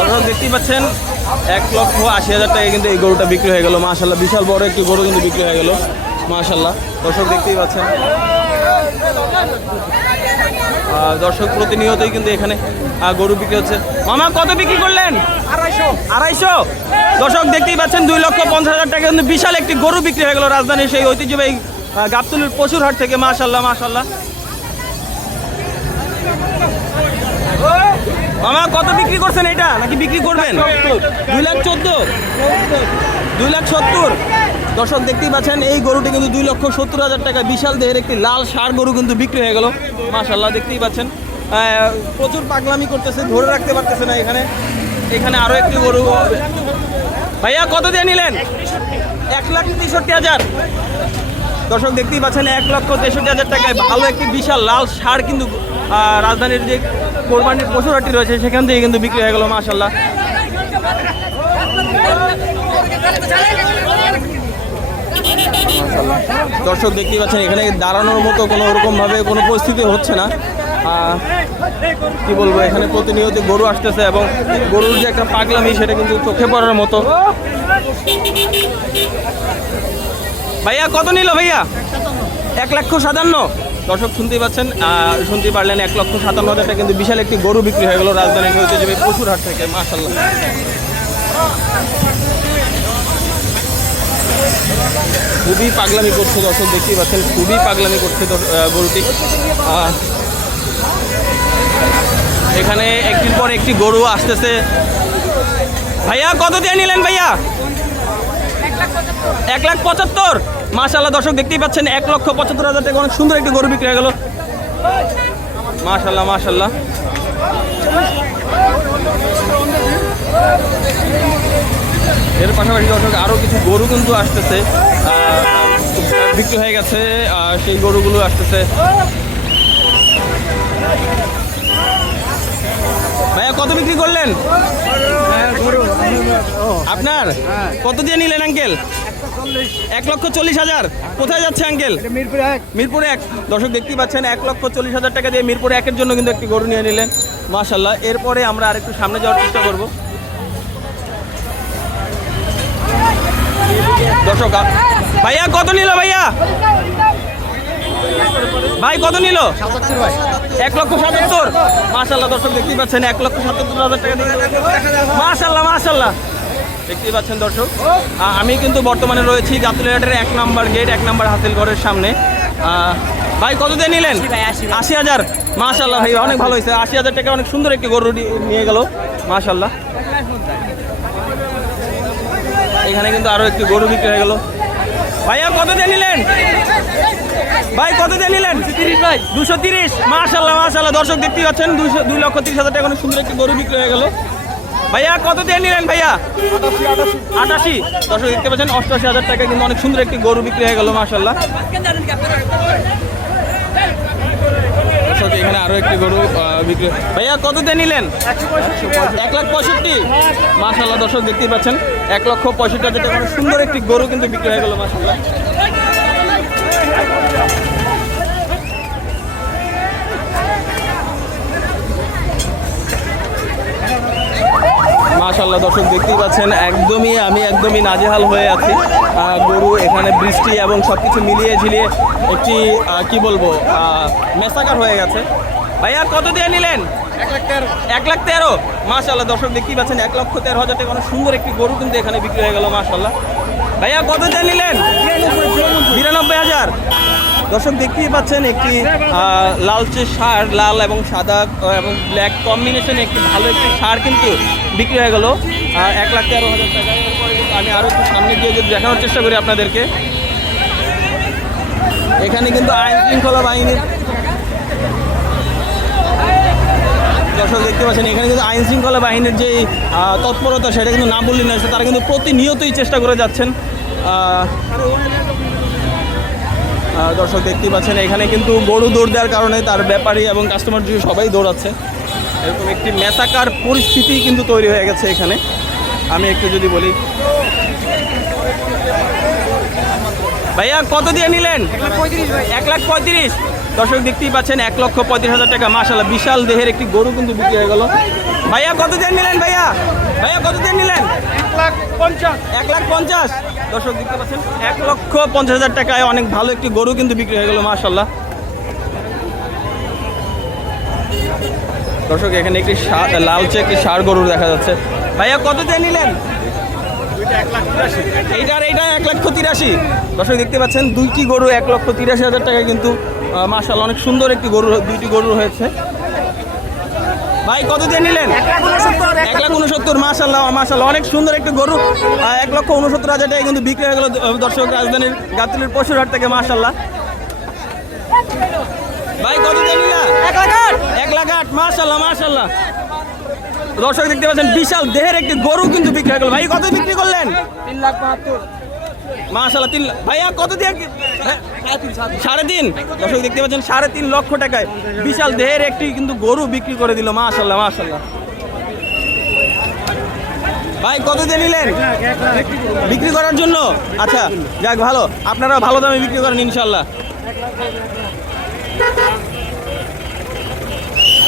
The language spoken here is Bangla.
দর্শক দেখতেই পাচ্ছেন 1,80,000 টাকায় কিন্তু এই গরুটা বিক্রি হয়ে গেল মাশাআল্লাহ। বিশাল বড় একটি গরু কিন্তু বিক্রি হয়ে গেল মাশাআল্লাহ। দর্শক দেখতেই পাচ্ছেন দর্শক প্রতিনিয়তই কিন্তু এখানে গরু বিক্রি হচ্ছে। মামা কত বিক্রি করলেন? 250। দর্শক দেখতেই পাচ্ছেন 2,50,000 টাকা কিন্তু বিশাল একটি গরু বিক্রি হয়ে গেল রাজধানীর সেই ঐতিহ্যবাহী গাবতলীর পশুর হাট থেকে মাশাআল্লাহ মাশাআল্লাহ। মামা কত বিক্রি করছেন এটা নাকি বিক্রি করবেন? 2,14,000 2,70,000। দর্শক দেখতেই পাচ্ছেন এই গরুটি কিন্তু 2,70,000 টাকা বিশাল দেহের একটি লাল ষাঁড় গরু কিন্তু বিক্রি হয়ে গেল মাশাআল্লাহ। দেখতেই পাচ্ছেন প্রচুর পাগলামি করতেছে, ধরে রাখতে পারতেছে না। এখানে আরো একটি গরু। ভাইয়া কত দিয়ে নিলেন? 1,63,000। দর্শক দেখতেই পাচ্ছেন 1,63,000 টাকায় ভালো একটি বিশাল লাল ষাঁড় কিন্তু রাজধানীর যে কোরবানির পশুর হাটটি রয়েছে সেখান থেকে কিন্তু বিক্রি হয়ে গেল মাশাআল্লাহ। দর্শক দেখতেই পাচ্ছেন এখানে দাঁড়ানোর মতো কোনো ওরকমভাবে কোনো পরিস্থিতি হচ্ছে না। কি বলবো, এখানে প্রতিনিয়ত গরু আসতেছে এবং গরুর যে একটা পাগলামি সেটা কিন্তু চোখে পড়ার মতো। ভাইয়া কত নিল ভাইয়া? 1,57,000। দর্শক শুনতেই পাচ্ছেন, শুনতে পারলেন 1,57,000 টাকা কিন্তু বিশাল একটি গরু বিক্রি হয়ে গেল রাজধানীর ঐতিহ্যবাহী পশুর হাট থেকে মাশাআল্লাহ। খুবই পাগলামি করছে দর্শক দেখতেই পাচ্ছেন, খুবই পাগলামি করছে গরুটি। এখানে একটির পর একটি গরু আসতেছে। ভাইয়া কত দিয়ে নিলেন ভাইয়া? 1,75,000 মাশাআল্লাহ। দর্শক দেখতেই পাচ্ছেন 1,75,000 টাকা অনেক সুন্দর একটি গরু বিক্রি হয়ে গেল মাশাআল্লাহ মাশাআল্লাহ। এর পাশাপাশি দর্শক আরও কিছু গরু কিন্তু আসতেছে, বিক্রি হয়ে গেছে সেই গরুগুলো আসতেছে। ভাইয়া কত বিক্রি করলেন? আপনার কত দিয়ে নিলেন আঙ্কেল? 1,40,000। কোথায় যাচ্ছে আঙ্কেল? মিরপুর 1। দর্শক দেখতেই পাচ্ছেন 1,40,000 টাকা দিয়ে মিরপুর 1-এর জন্য কিন্তু একটি গরু নিয়ে নিলেন মাশাআল্লাহ। এরপরে আমরা আরেকটু সামনে যাওয়ার চেষ্টা করব। দর্শক ভাইয়া কত নিল ভাইয়া? ভাই কত নিল? 1,77,000 মাশাআল্লাহ। দর্শক দেখতেই পাচ্ছেন 1,77,000 টাকা দিয়ে মাশাআল্লাহ মাশাআল্লাহ। দেখতেই পাচ্ছেন দর্শক, আমি কিন্তু বর্তমানে রয়েছি গাবতলী হাটের 1 নম্বর গেট, 1 নম্বর হাতিল ঘরের সামনে। ভাই কত দিয়ে নিলেন? 80,000 মাশাআল্লাহ। ভাই অনেক ভালো হয়েছে, 80,000 টাকা অনেক সুন্দর একটি গরু নিয়ে গেল মাশাআল্লাহ। এখানে কিন্তু আরো একটি গরু বিক্রি হয়ে গেল। ভাইয়া কত দিয়ে নিলেন? ভাই কত দিয়ে নিলেন? 230 মাশাআল্লাহ মাশাআল্লাহ। দর্শক দেখতেই পাচ্ছেন 2,30,000 টাকা অনেক সুন্দর একটি গরু বিক্রি হয়ে গেল। ভাইয়া কত দিয়ে নিলেন ভাইয়া? 88। দর্শক দেখতে পাচ্ছেন 88,000 টাকা কিন্তু অনেক সুন্দর একটি গরু বিক্রি হয়ে গেল মাশাআল্লাহ। এখানে আরো একটি গরু বিক্রি। ভাইয়া কত দিয়ে নিলেন? 1,65,000 মাশাআল্লাহ। দর্শক দেখতেই পাচ্ছেন 1,65,000 টাকা অনেক সুন্দর একটি গরু কিন্তু বিক্রি হয়ে গেল মাশাআল্লাহ। মাশাআল্লাহ দর্শক দেখতেই পাচ্ছেন আমি একদমই নাজেহাল হয়ে আছি। গরু এখানে বৃষ্টি এবং সব কিছু মিলিয়ে ঝিলিয়ে একটি কি বলবো মেসাকার হয়ে গেছে। ভাইয়া কত দিয়ে নিলেন? 1,13,000 মাশাআল্লাহ। দর্শক দেখতেই পাচ্ছেন 1,13,000 টাকা অনেক সুন্দর একটি গরু কিন্তু এখানে বিক্রি হয়ে গেল মাশাআল্লাহ। ভাইয়া কত দিয়ে নিলেন? 92,000। দর্শক দেখতেই পাচ্ছেন একটি লালচে ষাঁড়, লাল এবং সাদা এবং ব্ল্যাক কম্বিনেশনে একটি ভালো একটি ষাঁড় কিন্তু বিক্রি হয়ে গেল 1,13,000 টাকা। এরপরে আমি আরও একটু সামনে গিয়ে যদি দেখানোর চেষ্টা করি আপনাদেরকে, এখানে কিন্তু আইন শৃঙ্খলা বাহিনীর দর্শক দেখতে পাচ্ছেন এখানে কিন্তু আইন শৃঙ্খলা বাহিনীর যে তৎপরতা সেটা কিন্তু না বললেই নয়, তারা কিন্তু প্রতিনিয়তই চেষ্টা করে যাচ্ছেন। দর্শক দেখতেই পাচ্ছেন এখানে কিন্তু গরু দৌড় দেওয়ার কারণে তার ব্যাপারী এবং কাস্টমার সবাই দৌড়াচ্ছে, এরকম একটি মেসাকার পরিস্থিতি কিন্তু তৈরি হয়ে গেছে এখানে। আমি একটু যদি বলি, ভাইয়া কত দিয়ে নিলেন? 1,35,000। দর্শক দেখতেই পাচ্ছেন 1,35,000 টাকা মাশাআল্লাহ। বিশাল দেহের একটি গরু কিন্তু বিক্রি হয়ে গেল ভাইয়া কত দিয়ে নিলেন ভাইয়া? ভাইয়া কত দিয়ে নিলেন? 1,50,000 1,50,000। দর্শক দেখতে পাচ্ছেন 1,50,000 টাকায় অনেক ভালো একটি গরু কিন্তু বিক্রি হয়ে গেল মাশাআল্লাহ। দর্শক এখানে একটি লালচে একটি ষাঁড় গরু দেখা যাচ্ছে। ভাইয়া কত দিয়ে নিলেন? এইটার এইটা 1,83,000। দর্শক দেখতে পাচ্ছেন দুইটি গরু 1,83,000 টাকায় কিন্তু মাশাআল্লাহ অনেক সুন্দর একটি গরু, দুইটি গরু হয়েছে। ভাই কত দিয়ে নিলেন? 1,69,000। মাশাআল্লাহ মাশাআল্লাহ অনেক সুন্দর একটি গরু 1,69,000 টাকায় কিন্তু বিক্রি হয়ে গেল দর্শক রাজধানীর গাবতলীর পশুরহাট থেকে মাশাআল্লাহ। ভাই কত দিয়ে নিলেন? 1,08,000। মাশাআল্লাহ মাশাআল্লাহ দর্শক দেখতে পাচ্ছেন বিশাল দেহের একটি গরু কিন্তু বিক্রি হয়ে গেল। ভাই কত বিক্রি করলেন? 3,72,000 মাশাআল্লাহ 3 ভাইয়া কত দিয়ে? 3.5। দর্শক দেখতে পাচ্ছেন 3.5 লক্ষ টাকায় বিশাল দেহের একটি কিন্তু গরু বিক্রি করে দিল মাশাআল্লাহ মাশাআল্লাহ। ভাই কত দিয়ে নিলেন? বিক্রি করার জন্য? আচ্ছা যাক ভালো, আপনারা ভালো দামে বিক্রি করেন ইনশাআল্লাহ।